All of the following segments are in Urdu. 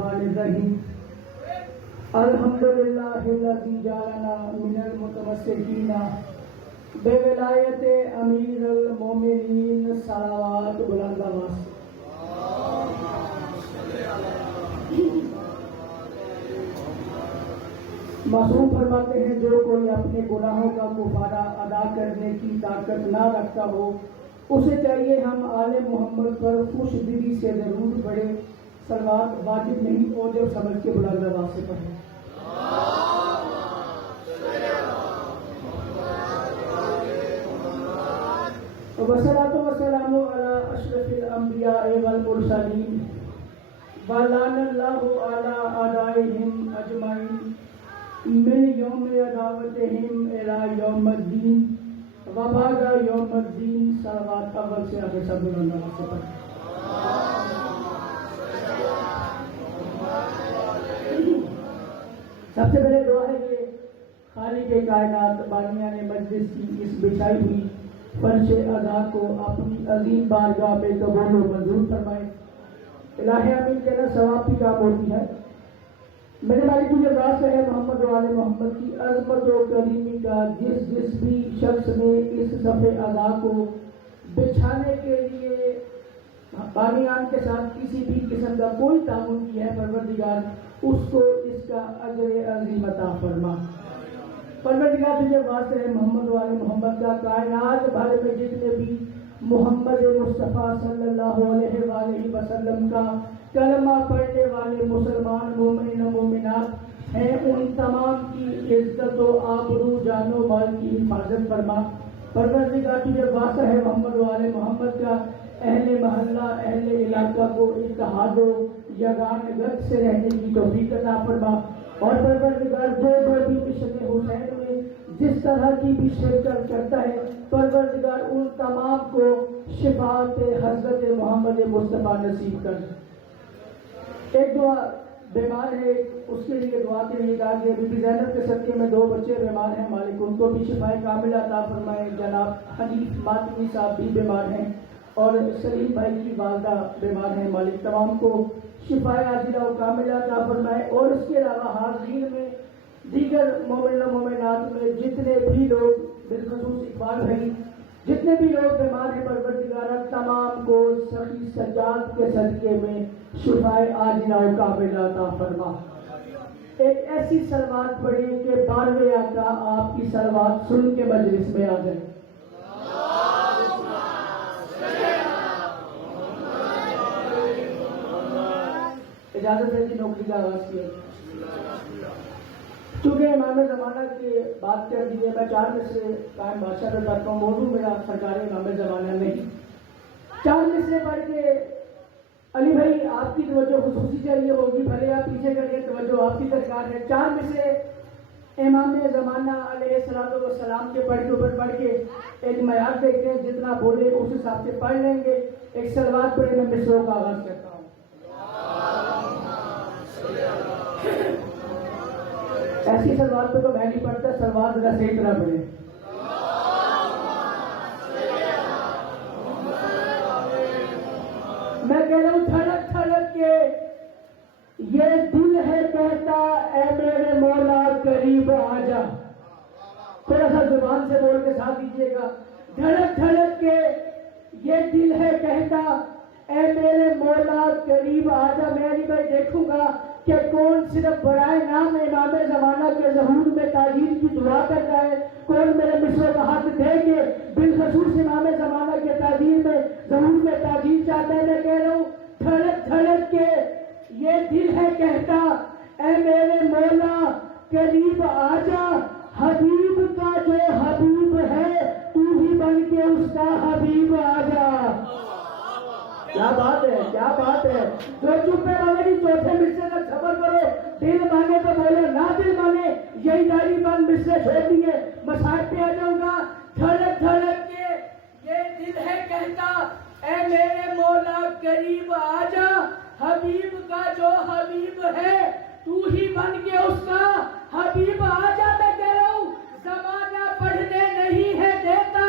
الرحمن الرحیم الحمدللہ الذی جعلنا من المتمسکین بولایت امیر المومنین صلوات بلند آواز معصوم فرماتے ہیں جو کوئی اپنے گناہوں کا کفارہ ادا کرنے کی طاقت نہ رکھتا ہو اسے چاہیے ہم آل محمد پر خوش دلی سے ضرور پڑھے. صلوات واجب نہیں اور جب سمجھ کے بلند آواز سے پڑھیں. والصلاۃ والسلام علی اشرف الانبیاء والمرسلین ولعن اللہ علی اعدائہم اجمعین من یوم عداوتہم الی یوم الدین وبعد یوم الدین. صلوات اول سے آگے سب بلند آواز سے پڑھیں. سب سے پہلے دعا ہے کہ خالق کائنات بانیان مجلس کی اس بچھائی ہوئی فرش عزا کو اپنی عظیم بارگاہ میں قبول و منظور فرمائے. الہ آمین کہنا ثواب کی کام ہوتی ہے. میرے مالک مجھے راز ہے محمد و آل محمد کی عظمت و کریمی کا جس بھی شخص نے اس صفحے عزا کو بچھانے کے لیے بانیان کے ساتھ کسی بھی قسم کا کوئی تعاون کیا ہے پروردگار اس کو اس کا اجر عظیم عطا فرما. پروردگار تجھے واسطہ ہے محمد و آل محمد کا کائنات بھر میں جتنے بھی محمد مصطفیٰ صلی اللہ علیہ وآلہ وسلم کا کلمہ پڑھنے والے مسلمان مومنین و مومنات ہیں ان تمام کی عزت و آبرو جان و مال کی حفاظت فرما. پروردگار تجھے واسطہ ہے محمد و آل محمد کا اہل محلہ اہل علاقہ کو اتحاد و یگانگت سے رہنے کی توفیق عطا فرما. اور پروردگار جو بھی مشن حسین میں جس طرح کی بھی شرکت کرتا ہے پروردگار ان تمام کو شفاعت حضرت محمد مصطفیٰ نصیب کر. ایک دعا بیمار ہے اس کے لیے دعا کے لیے کہا کہ بی بی زینب کے صدقے میں 2 بچے بیمار ہیں مالک ان کو بھی شفائے کاملہ عطا فرمائے. جناب حنیف ماتمی صاحب بھی بیمار ہیں اور سلیم بھائی کی والدہ بیمار ہیں مالک تمام کو شفائے عاجلہ و کاملہ عطا فرمائے. اور اس کے علاوہ حاضرین میں دیگر مومنین و مومنات میں جتنے بھی لوگ بالخصوص اقبال بھائی جتنے بھی لوگ بیمار ہیں پروردگار تمام کو سخی سجاد کے صدقے میں شفائے عاجلہ و کاملہ عطا فرما. ایک ایسی صلوات پڑھیں کہ 12ویں آقا آپ کی صلوات سن کے مجلس میں آ جائے. اجازت ہے کہ نوکری کا آغاز کیا. چونکہ امام زمانہ کی بات کر دیجیے میں 4 مصرے قائم بادشاہ پہ پڑھتا ہوں. موضوع میرا سرکار امام زمانہ نہیں. 4 مصرے پڑھ کے علی بھائی آپ کی توجہ خصوصی چاہیے ہوگی بھلے آپ پیچھے کر کے توجہ آپ کی درکار ہے. 4 مصرے امام زمانہ علیہ الصلوۃ والسلام کے پڑھ کے اوپر پڑھ کے ایک معیار دیکھتے ہیں جتنا بولے اس حساب سے پڑھ لیں گے. ایک صلوات پڑھے میں مصروں کا آغاز کرتا ہوں. ایسی صلوات پہ تو میں نہیں پڑھتا صلوات ذرا صحیح طرح پڑھے. میں کہہ رہا ہوں تھڑک تھڑک کے یہ دل ہے کہتا اے میرے مولا قریب آ جا. تھوڑا سا زبان سے بول کے ساتھ دیجیے گا. دھڑک دھڑک کے یہ دل ہے کہتا اے میرے مولا قریب آ جا. میں نہیں بھائی دیکھوں گا کہ کون صرف برائے نام امام زمانہ کے ظہور میں تاجیر کی دعا کرتا ہے کون میرے مصروں کا ہاتھ دے کے بالخصوص امام زمانہ کے تاجیر میں ظہور میں تاجیر چاہتا ہے. میں کہہ رہا ہوں دھڑک دھڑک کے یہ دل ہے کہتا اے میرے مولا قریب آ جا. حبیب کا جو حبیب ہے تو ہی بن کے اس کا حبیب آ جا. کیا بات ہے کیا بات ہے. جو چپ ہے والے کی چوتھے مصرے تک صبر کرو. دل مانے تو بولو نہ دل مانے یہی داری بند مصرے چھوڑ دیے مساج پہ آ جاؤں گا. دھڑک دھڑک کے یہ دل ہے کہتا اے میرے مولا قریب آ جا. حبیب کا جو حبیب ہے تو ہی بن کے اس کا حبیب آ جا. میں کہہ رہا ہوں زمانہ پڑھنے نہیں ہے دیتا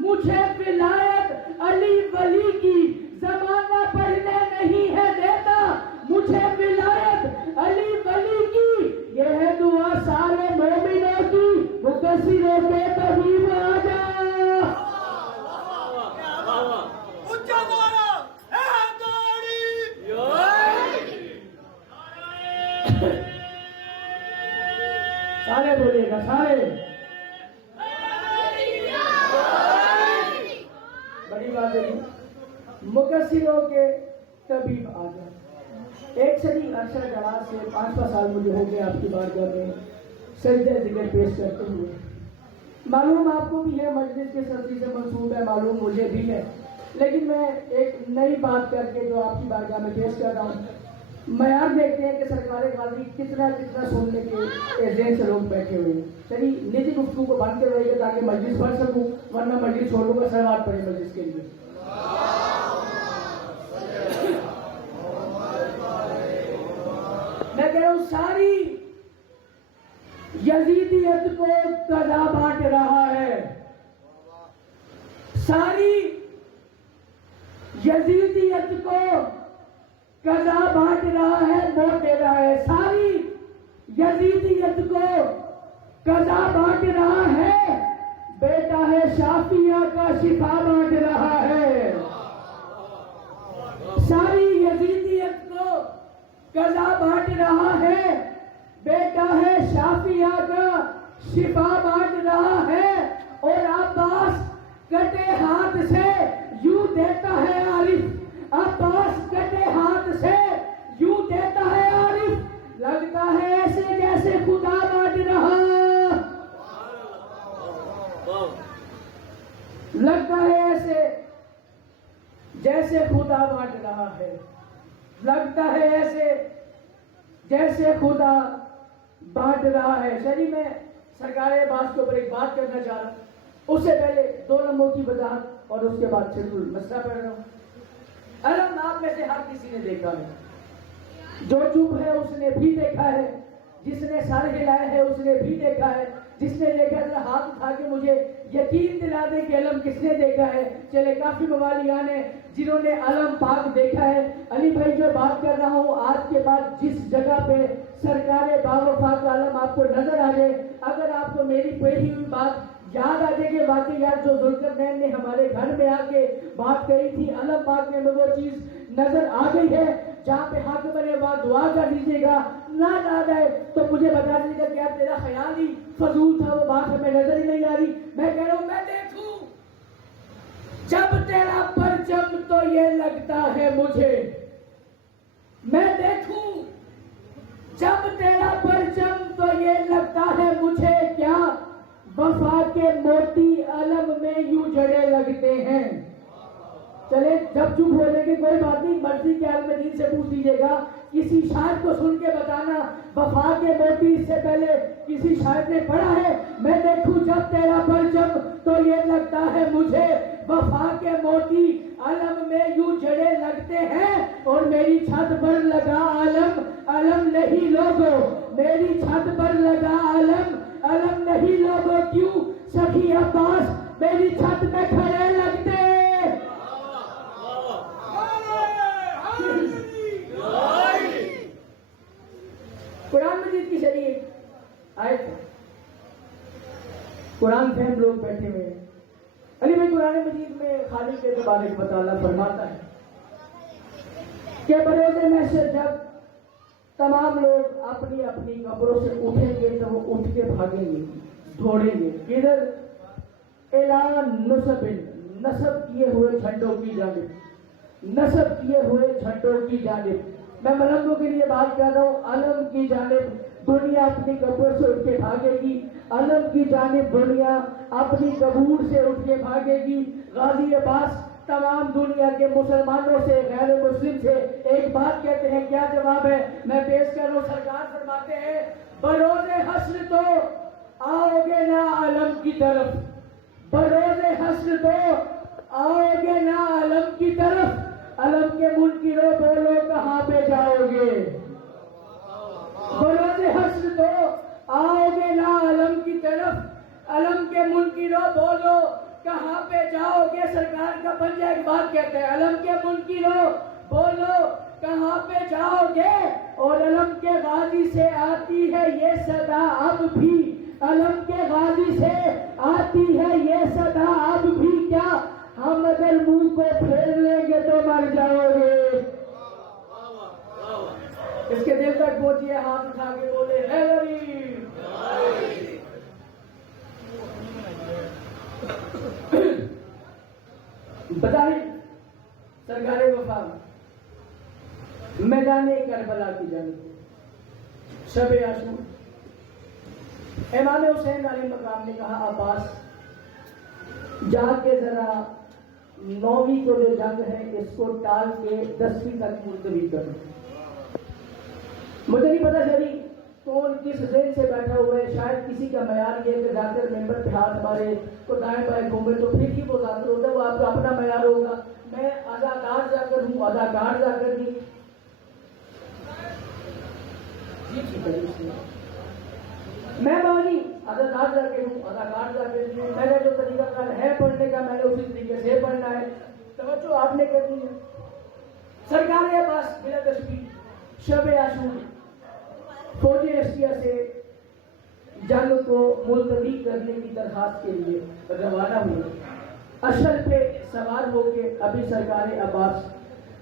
مجھے ولایت علی ولی کی. زمانہ پڑھنے نہیں ہے دیتا مجھے ولایت سارے بولیے گا، سارے بڑی بات ہے مقصروں کے طبیب آ جائے۔ ایک صدی عرصہ دراز سے 5 سال مجھے ہو گیا آپ کی بارگاہ میں سجدہ ذکر پیش کرتے ہوئے۔ معلوم آپ کو بھی ہے، مجلس کے سلسلے سے منسوب ہے، معلوم مجھے بھی ہے، لیکن میں ایک نئی بات کر کے جو آپ کی بارگاہ میں پیش کر رہا ہوں، معیار دیکھتے ہیں کہ سرکار غازی کتنا سننے کے ذہن سے لوگ بیٹھے ہوئے ہیں۔ چلیے نجی گفتگو کو بند کر رہے گا تاکہ مجلس پڑھ سکوں، ورنہ مجلس چھوڑوں گا۔ سلوات پڑھیں مجلس کے لیے۔ میں کہہ رہا ہوں ساری یزیدیت کو قضا بانٹ رہا ہے، ساری یزیدیت کو قضا بانٹ رہا ہے، موت دے رہا ہے، ساری یزیدیت کو قضا بانٹ رہا ہے، بیٹا ہے شافیہ کا شفا بانٹ رہا ہے، ساری یزیدیت کو قضا بانٹ رہا ہے، بیٹا ہے شافیہ کا شفا بانٹ رہا ہے، اور عباس کٹے ہاتھ سے یوں دیتا ہے عارف، عباس کٹے ہاتھ سے یوں دیتا ہے عارف، لگتا ہے ایسے جیسے خدا بانٹ رہا، لگتا ہے ایسے جیسے خدا بانٹ رہا ہے، لگتا ہے ایسے جیسے خدا بانٹ رہا ہے۔ شریف میں سرکار عباس کے اوپر ایک بات کرنا چاہ رہا ہوں، اس سے پہلے 2 لمحوں کی وضاحت اور اس کے بعد شیڈول مسئلہ پڑھ رہا ہوں۔ علم آپ میں سے ہر کسی نے دیکھا ہے، جو چپ ہے اس نے بھی دیکھا ہے، جس نے سر ہلایا ہے اس نے بھی دیکھا ہے، جس نے دیکھا ذرا ہاتھ اٹھا کے مجھے یقین دلا دے کہ علم کس نے دیکھا ہے۔ چلے کافی موالیان ہیں جنہوں نے علم پاک دیکھا ہے۔ علی بھائی جو بات کر رہا ہوں، آج کے بعد جس جگہ پہ سرکار باوفا کا علم آپ کو نظر آ جائے، اگر آپ کو میری پڑھی ہوئی بات یاد آ جائے کہ واقعی یار جو ذوالقرنین نے ہمارے گھر میں آ کے بات کہی تھی، علم پاک میں وہ چیز نظر آ گئی ہے، جہاں پہ حق بنے بات دعا کر دیجیے گا، نہ آ جائے تو مجھے بتا دیجیے گا کیا تیرا خیال ہی فضول تھا، وہ بات ہمیں نظر ہی نہیں آ رہی۔ میں کہہ رہا ہوں میں دیکھوں جب تیرا پرچم تو یہ لگتا ہے مجھے، میں دیکھوں جب تیرا پرچم تو یہ لگتا ہے مجھے، کیا وفا کے موتی علم میں یوں جڑے لگتے ہیں۔ چلے جب چپ ہو جائے گی کوئی بات نہیں، مرضی کے عالم دین سے پوچھ لیجیے گا، کسی شاعر کو سن کے بتانا وفا کے موتی اس سے پہلے کسی شاعر نے پڑھا ہے۔ میں دیکھوں جب تیرا پرچم تو یہ لگتا ہے مجھے، وفا کے موتی علم میں یوں جڑے لگتے ہیں، اور میری چھت پر لگا علم، علم نہیں لوگو، میری چھت پر لگا علم، علم نہیں لوگو، کیوں سخی عباس میری چھت میں کھڑے لگتے۔ قرآن مجید کی شریف آیت ہے، قرآن فہم لوگ بیٹھے ہوئے ہیں۔ علی بھائی قرآن مجید میں خالق کے متعلق مطالعہ فرماتا ہے کہ بروز محشر جب تمام لوگ اپنی اپنی قبروں سے اٹھیں گے تو وہ اٹھ کے بھاگیں گے، دوڑیں گے، کدھر؟ اعلان نصب، نصب کیے ہوئے جھنڈوں کی جانب، نصب کیے ہوئے جھنڈوں کی جانب۔ میں ملنگوں کے لیے بات کر رہا ہوں، علم کی جانب دنیا اپنی قبر سے اٹھ کے بھاگے گی، علم کی جانب دنیا اپنی قبور سے اٹھ کے بھاگے گی۔ غازی عباس تمام دنیا کے مسلمانوں سے، غیر مسلم سے ایک بات کہتے ہیں، کیا جواب ہے؟ میں پیش کر رہا ہوں، سرکار فرماتے ہیں بروز حشر تو آؤ گے نہ علم کی طرف، بروز حشر تو آؤ گے نہ علم کی طرف، علم کے منکروں بولو کہاں پہ جاؤ گے، بروز حشر تو آؤ گے نہ علم کی طرف، علم کے منکروں بولو کہاں پہ جاؤ گے۔ سرکار کا بن جائے ایک بات کہتے ہیں، علم کے منکروں بولو کہاں پہ جاؤ گے، اور علم کے غازی سے آتی ہے یہ صدا اب بھی، علم کے غازی سے آتی ہے یہ صدا اب بھی، کیا ہم اگر منہ کو پھیر لیں گے تو مر جاؤ گے۔ اس کے دل تک پہنچیے، ہاتھ اٹھا کے بولے حیدری۔ بظاہر سرکار وفا میدان کربلا کی جنگ، شب عاشور، امام حسین علیہ مقام نے کہا عباس جا کے ذرا 9ویں کو جو جنگ ہے اس کو ٹال کے 10ویں تک ملتوی کرو۔ مجھے نہیں پتا چلی کون کس ذہن سے بیٹھا ہوا ہے، شاید کسی کا معیار یہ کہ ذاکر ممبر پہ ہاتھ مارے تو دائیں بائیں گھومے تو پھر ہی وہ ذاکر ہوتا ہے، وہ آپ کا اپنا معیار ہوگا۔ میں اداکار ذاکر ہوں، اداکار ذاکر نہیں۔ میں بانی اداکار ذاکر ہوں، اداکار ذاکر نہیں۔ میں نے جو طریقہ کار ہے پڑھنے کا میں نے اسی طریقے سے پڑھنا ہے، توجہ آپ نے کرنی ہے۔ سرکار عباس بلا تشبیہ شب عاشور فوج ایشیا سے جنگ کو ملتوی کرنے کی درخواست کے لیے روانہ ہوئے۔ اشر پہ سوار ہو کے ابھی سرکار عباس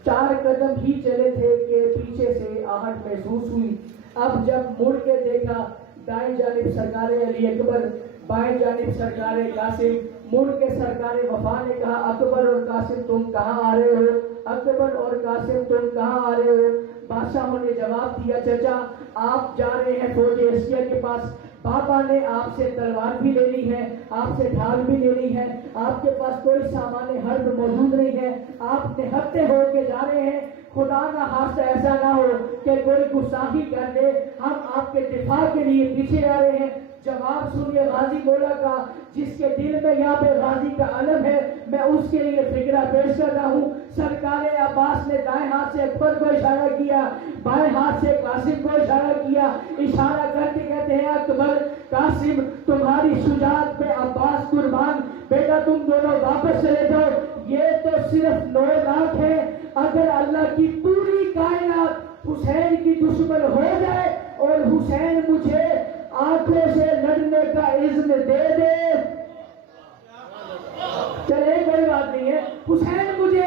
4 قدم ہی چلے تھے کہ پیچھے سے آہٹ محسوس ہوئی۔ اب جب مڑ کے دیکھا دائیں جانب سرکار علی اکبر، بائیں جانب سرکار قاسم، مڑ کے سرکار وفا نے کہا اکبر اور قاسم تم کہاں آ رہے ہو؟ اکبر اور قاسم تم کہاں آ رہے ہو؟ بادشاہوں نے جواب دیا چچا آپ جا رہے ہیں فوج ایشیا کے پاس، بابا نے آپ سے تلوار بھی لینی ہے، آپ سے ڈھال بھی لینی ہے، آپ کے پاس کوئی سامان حرب موجود نہیں ہے، آپ نہتے ہو کے جا رہے ہیں، خدا نہ خواستہ ایسا نہ ہو کہ کوئی گستاخی کر دے، ہم آپ کے دفاع کے لیے پیچھے آ رہے ہیں۔ جواب سنیے غازی مولا کا، جس کے دل میں یہاں پہ غازی کا علم ہے میں اس کے لیے فکرہ پیش کر رہا ہوں۔ سرکار عباس نے دائیں ہاتھ سے اکبر کو اشارہ کیا، بائیں ہاتھ سے قاسم کو اشارہ کیا، اشارہ کر کے کہتے ہیں اکبر قاسم تمہاری شجاعت پہ عباس قربان، بیٹا تم دونوں واپس چلے جاؤ۔ یہ تو صرف 9 لاکھ ہے، اگر اللہ کی پوری کائنات حسین کی دشمن ہو جائے اور حسین مجھے آنکھوں سے لڑنے کا اذن دے دے، چلے کوئی بات نہیں ہے، حسین مجھے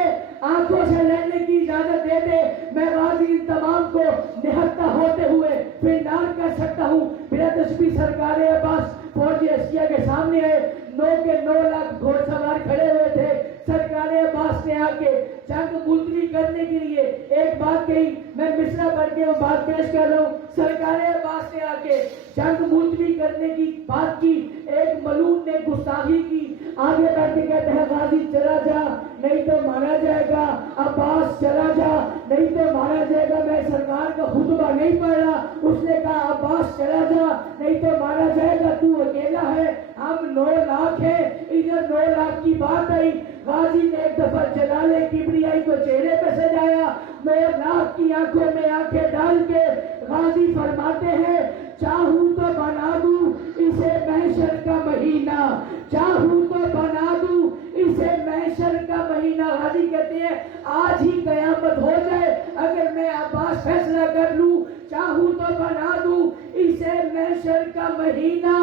آنکھوں سے لڑنے کی اجازت دے دے، میں غازی ان تمام کو نہتا ہوتے ہوئے پھر نار کر سکتا ہوں۔ بلا تشبیہ سرکار عباس فوج ایشیا کے سامنے آئے، 9 کے 9 لاکھ گھوڑ سوار کھڑے ہوئے تھے۔ سرکار عباس نے آ کے جنگ ملتوی کرنے کے لیے ایک بات کہی، میں مصرع پڑھ کے وہ بات پیش کر رہا ہوں۔ سرکار عباس نے آ کے جنگ ملتوی کرنے کی بات کی، ایک ملعون نے گستاخی کی، آگے بڑھ کے کہتے ہیں غازی چلا جا نہیں تو مارا جائے گا، عباس چلا جا نہیں تو مارا جائے گا۔ میں سرکار کا خطبہ نہیں پڑھ رہا، اس نے کہا عباس چلا جا نہیں تو مارا جائے گا، تو اکیلا ہے، ہم 9 لاکھ ہیں۔ ادھر 9 لاکھ کی بات آئی، غازی نے ایک دفعہ جلال کبریائی کو چہرے پہ سجایا، 9 لاکھ کی آنکھوں میں آنکھیں ڈال کے غازی فرماتے ہیں چاہوں تو بنا دوں اسے محشر کا مہینہ، چاہوں تو بنا دوں اسے محشر کا مہینہ۔ غازی کہتے ہیں آج ہی قیامت ہو جائے اگر میں عباس فیصلہ کر لوں، چاہوں تو بنا دوں اسے محشر کا مہینہ،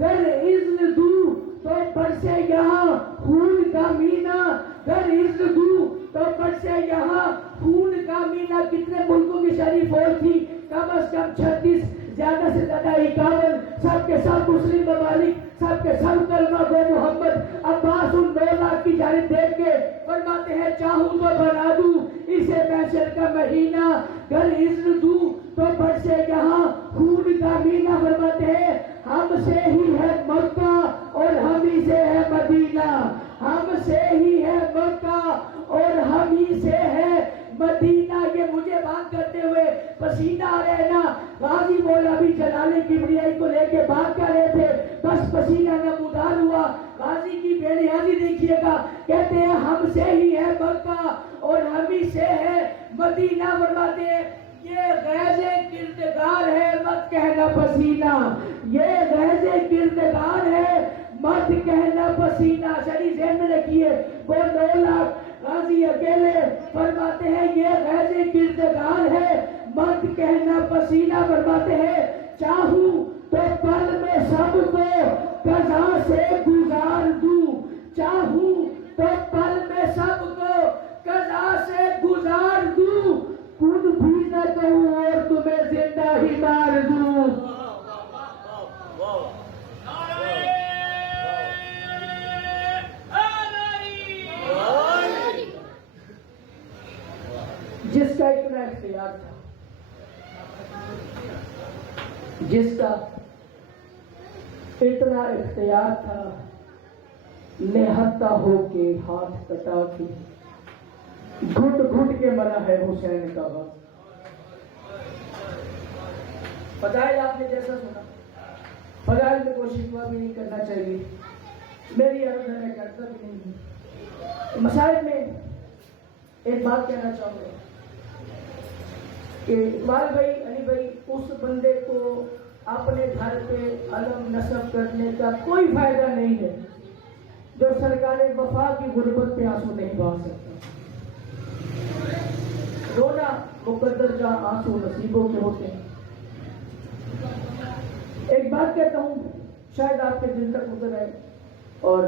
گر اذن دوں تو برسے یہاں خون کا مینا، گر اذن دوں تو برسے یہاں خون کا مینا۔ کتنے ملکوں کی شریف فوج تھی؟ کم از کم 36، زیادہ سے زیادہ 51، سب کے سب مسلم ممالک، سب کے سب کلمہ گو محمد۔ عباس ان 9 لاکھ کی جانب دیکھ کے فرماتے ہیں چاہوں تو بنا دوں اسے محشر کا مہینہ، گر اذن دوں تو برسے یہاں خون کا مینا۔ فرماتے ہیں ہم سے ہی ہے مکہ اور ہم ہی سے ہے مدینہ، ہم سے ہی ہے مکہ اور ہم ہی سے ہے مدینہ۔ یہ مجھے بات کرتے ہوئے پسینہ آ رہے نا، غازی مولا بھی جلال کبریائی کو لے کے بات کر رہے تھے، بس پسینہ نمودار ہوا۔ غازی کی بے نیازی دیکھیے گا، کہتے ہیں ہم سے ہی ہے مکہ اور ہم ہی سے ہے مدینہ۔ فرماتے ہیں یہ غیظ کردگار ہے مت کہنا پسینہ، یہ غیظ کردگار ہے مت کہنا پسینہ۔ شریف ذہن میں رکھیے، وہ 9 لاکھ غازی اکیلے، فرماتے ہیں یہ غیظ کردگار ہے مت کہنا پسینہ۔ فرماتے ہیں چاہوں تو پل میں سب کو قضا سے گزار دوں، چاہوں تو پل میں سب کو قضا سے گزار دوں، خود بھی نہ کہوں اور تمہیں وہی بار دوں جس کا اتنا اختیار تھا، جس کا اتنا اختیار تھا، نہتا ہو کے ہاتھ کٹا کے گھٹ گھٹ کے مرا ہے حسین کا وقت۔ فضائل آپ نے جیسا سنا، فضائل میں کوئی شکوہ بھی نہیں کرنا چاہیے، میری عرض ہے کرتا بھی نہیں ہوں۔ مسائل میں ایک بات کہنا چاہوں گا کہ اقبال بھائی، علی بھائی، اس بندے کو اپنے گھر پہ علم نصب کرنے کا کوئی فائدہ نہیں ہے جو سرکار وفا کی غربت پہ آنسو نہیں بہا سکتا۔ رونا مقدر کا آنسو نصیبوں کے ہوتے ہیں۔ ایک بات کہتا ہوں، شاید آپ کے دل تک اتر آئے، اور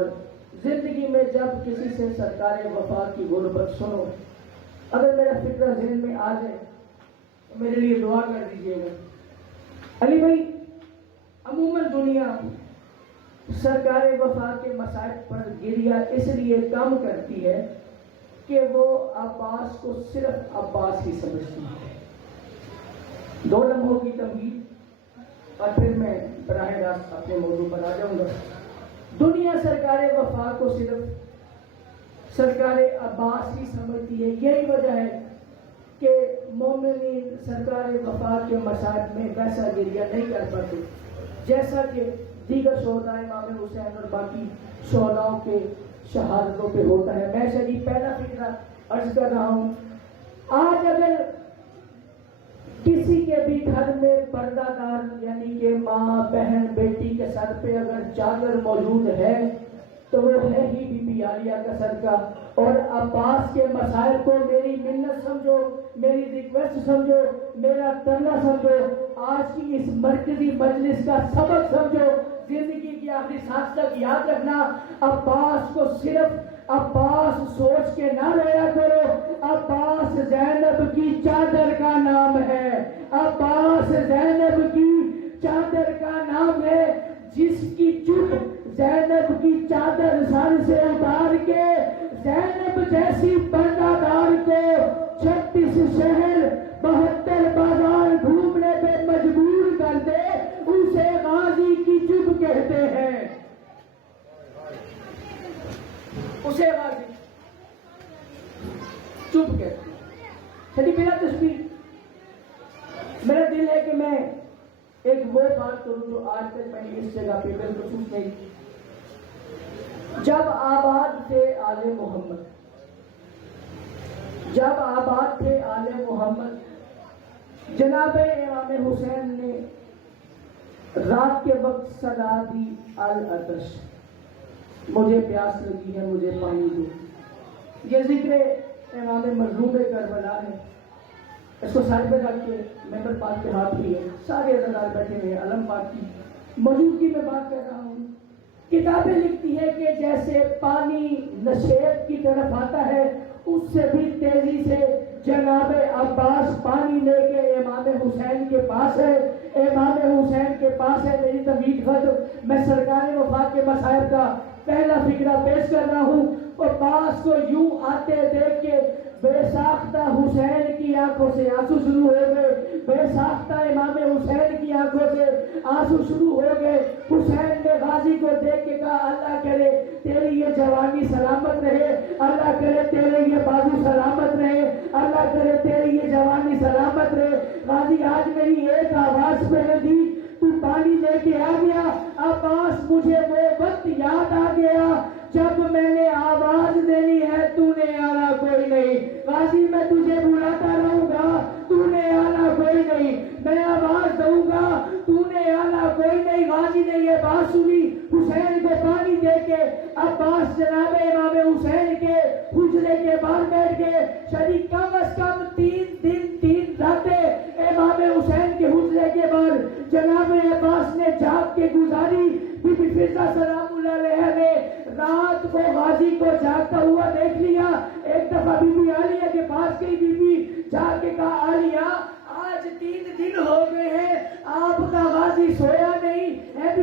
زندگی میں جب کسی سے سرکار وفا کی غربت سنو، اگر میرا فکرہ ذہن میں آ جائے تو میرے لیے دعا کر دیجیے گا۔ علی بھائی، عموماً دنیا سرکار وفا کے مصائب پر گریہ اس لیے کم کرتی ہے کہ وہ عباس کو صرف عباس ہی سمجھتی ہے۔ 2 لمحوں کی تمہید اور پھر میں براہ راست اپنے موضوع پر آ جاؤں گا۔ دنیا سرکار وفا کو صرف سرکار عباس ہی سمجھتی ہے۔ یہی وجہ ہے کہ مومنین سرکار وفا کے مصائب میں ویسا گریہ نہیں کر پاتے جیسا کہ دیگر شہداء امام حسین اور باقی شہداؤں کے شہادتوں پہ ہوتا ہے۔ میں شریف پہلا فکرہ عرض کر رہا ہوں، آج اگر کسی کے بھی گھر میں پردہ دار یعنی کہ ماں، بہن، بیٹی کے سر پہ اگر چادر موجود ہے تو وہ ہے ہی بی بی عالیہ کا صدقہ۔ اور عباس کے مسائل کو میری منت سمجھو، میری ریکویسٹ سمجھو، میرا ترلا سمجھو، آج کی اس مرکزی مجلس کا سبق سمجھو، زندگی کی آخری سانس تک یاد رکھنا، عباس کو صرف عباس سوچ کے نہ رویا کرو، عباس زینب کی چادر کا نام ہے، عباس زینب کی چادر کا نام ہے، جس کی چپ زینب کی چادر سر سے اتار کے زینب جیسی پردہ دار کو 36 شہر 72 بازار گھومنے پہ مجبور کر دے، اسے غازی کی چپ کہتے ہیں، اسے غازی چپ کہتے ہیں۔ چلیے بلا تصویر، میرا دل ہے کہ میں ایک وہ بات کروں جو آج تک میں نے اس جگہ پہ بالخصوص نہیں کی۔ جب آباد تھے آل محمد، جب آباد تھے آل محمد، جناب امام حسین نے رات کے وقت صدا دی العطش، مجھے پیاس لگی ہے، مجھے پانی دو۔ یہ ذکر امام مظلوم کربلا ہے، اس کو سر پہ رکھ کے ممبر پاک کے ہاتھ بھی ہے، سارے عزادار بیٹھے ہوئے ہیں، علم پاک کی موجودگی میں بات کر رہا ہوں۔ کتابیں لکھتی ہے کہ جیسے پانی نشیب کی طرف آتا ہے، اس سے بھی تیزی سے جناب عباس پانی لے کے امام حسین کے پاس ہے، امام حسین کے پاس ہے۔ میری تمہید خط میں سرکار وفا کے مصائب کا پہلا فکرہ پیش کر رہا ہوں۔ عباس کو یوں آتے دیکھ کے بے ساختہ حسین کی آنکھوں سے آنسو شروع ہو گئے، بے ساختہ امام حسین کی آنکھوں سے آنسو شروع ہو گئے۔ حسین نے غازی کو دیکھ کے کہا، اللہ کرے تیری یہ جوانی سلامت رہے، اللہ کرے تیرے یہ بازو سلامت رہے، اللہ کرے تیری یہ جوانی سلامت رہے۔ غازی آج میری ایک آواز پہ نہ دی، تو پانی لے کے آ گیا۔ عباس مجھے وہ وقت یاد آ گیا جب میں نے آواز دینی ہے، تو نے آنا کوئی نہیں۔ غازی میں تجھے بلاتا رہوں گا، تو نے آنا کوئی نہیں، میں آواز دوں گا، تو نے آنا کوئی نہیں۔ غازی نے یہ بات سنی، حسین کو پانی دے کے عباس جناب امام حسین کے حجرے کے باہر بیٹھ گئے۔ شریف کم از کم 3 دن 3 راتیں امام حسین کے حجرے کے باہر جناب عباس نے جاگ کے گزاری۔ بی بی فضہ سلام اللہ علیہ نے رات کو غازی کو جاگتا ہوا دیکھ لیا۔ ایک دفعہ بی بی عالیہ کے پاس گئی، بی بی جا کے کہا، عالیہ آج 3 دن ہو گئے ہیں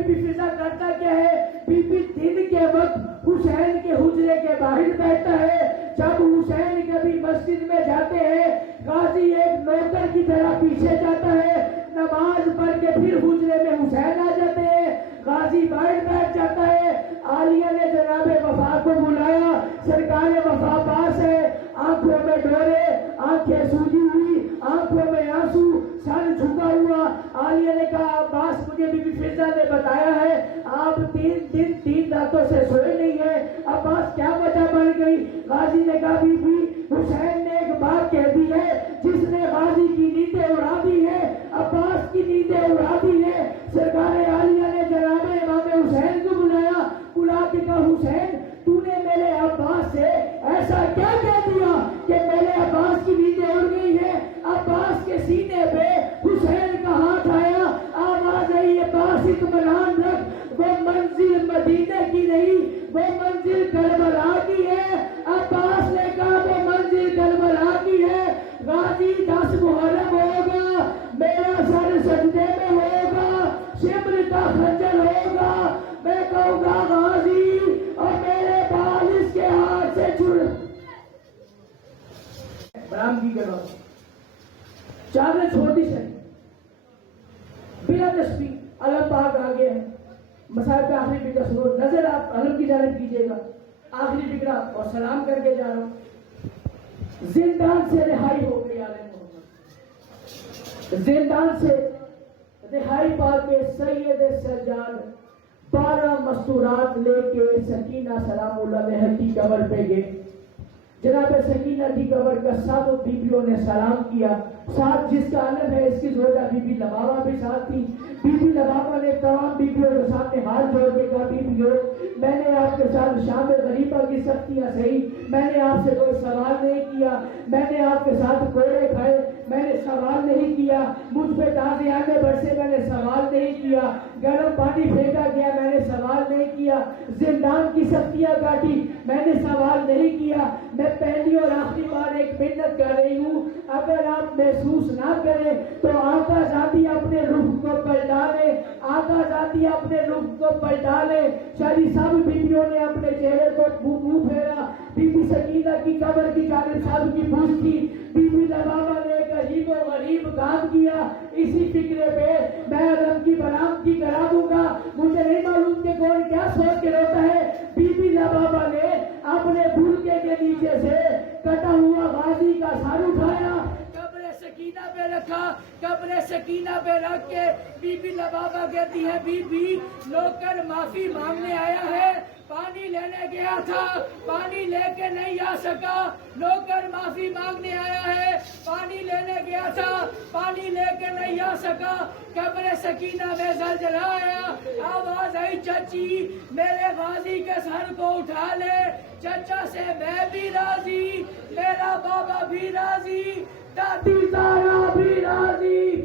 بی بی فضا کرتا کیا ہے؟ بی بی دن کے وقت حسین کے حجرے کے باہر بیٹھتا ہے. جب حسین کبھی مسجد میں جاتے ہیں غازی ایک نوکر کی طرح پیچھے جاتا ہے. نماز پڑھ کے پھر حجرے میں حسین آ جاتے ہیں. غازی باہر بیٹھ جاتا ہے. عالیہ نے جناب وفا کو بلایا. سرکار وفا پاس ہے. آنکھوں میں ڈورے, آنکھیں سوجی ہوئی, آنکھوں میں آنسو, سر جھکا ہوا. عالیہ نے کہا عباس مجھے بی بی فضا نے بتایا ہے آپ 3 دن 3 راتوں سے سوئے نہیں ہیں. عباس کیا وجہ بن گئی؟ غازی نے کہا بی بی حسین نے ایک بات کہہ دی ہے جس نے غازی کی نیندیں اڑا دی ہے, عباس کی نیندیں اڑا دی ہے. سرکار عالیہ نے جناب امام حسین کو بلایا. بلا کے کہا حسین تو نے میرے عباس سے ایسا کیا کہہ دیا کہ میرے عباس کی نیندیں اڑ گئی ہے؟ عباس کے سینے پہ حسین کا ہاتھ آیا. آواز آئی عباس اطمینان رکھ, وہ منزل مدینے کی نہیں وہ منزل کربلا کی ہے. عباس نے کہا وہ منزل کربلا کی ہے. غازی 10 محرم ہوگا, میرا سر سجدے میں ہوگا, شبر کا خنجر ہوگا, میں کہوں گا غازی اور میرے بال اس کے ہاتھ سے چھڑ. برامگی کے بعد چادر چھوٹی سے بلا تسبیح علم پاک آگے ہے. مسائل پہ آخری فکر سنو, نظر آپ علم کی جانب کیجیے گا. آخری فکرہ اور سلام کر کے جا رہا ہوں. زندان سے رہائی ہو گئی آل محمد, زندان سے رہائی پا کے سید سجاد 12 مستورات لے کے سکینہ سلام اللہ علیہ کی قبر پہ گئے. جناب سکینہ کی قبر کا سب بیبیوں نے سلام کیا. ساتھ جس کا عالم ہے اس کی زوجہ بی بی لبابہ بھی ساتھ تھی. بی بی لبابہ نے تمام بیبیوں کے سامنے ہاتھ جوڑ کے کہا بیبیوں میں نے آپ کے ساتھ شام غریبہ کی سختیاں سہی, میں نے آپ سے کوئی سوال نہیں کیا, میں نے آپ کے ساتھ کوڑے کھائے, میں نے سوال نہیں کیا, مجھ پہ تازے آنے برسے میں نے سوال نہیں کیا, گرم پانی پھینکا گیا میں نے سوال نہیں کیا, زندان کی سختیاں کاٹی میں نے سوال نہیں کیا. میں پہلی اور آخری بار ایک منت کر رہی ہوں, اگر آپ محسوس نہ کریں تو آقا ذاتی اپنے رخ کو پلٹا لے, آقا ذاتی اپنے رخ کو پلٹا لے. شاید سب بیبیوں نے اپنے چہرے کو منہ پھیرا. بی بی سکینہ کی قبر کی جانب سب کی پوچھ تھی. بی بی لبابہ نے ایک عجیب و غریب کام کیا. اسی فکرے پہ میں علم کی برآمدگی کرا دوں گا. مجھے نہیں معلوم کہ کون کیا سوچ کے روتا ہے. بی بی لبابہ نے اپنے برقعے کے نیچے سے کٹا ہوا غازی کا سر اٹھایا, قبر سکینہ پہ رکھا. قبر سکینہ پہ رکھ کے بی بی لبابہ کہتی ہے بی بی نوکر معافی مانگنے آیا ہے, پانی لینے گیا تھا پانی لے کے نہیں آ سکا. نوکر معافی مانگنے آیا ہے, پانی لینے گیا تھا پانی لے کے نہیں آ سکا. قبر سکینہ میں زلزلہ آیا. آواز آئی چچی میرے غازی کے سر کو اٹھا لے. چچا سے میں بھی راضی, میرا بابا بھی راضی, دادی زارا بھی راضی.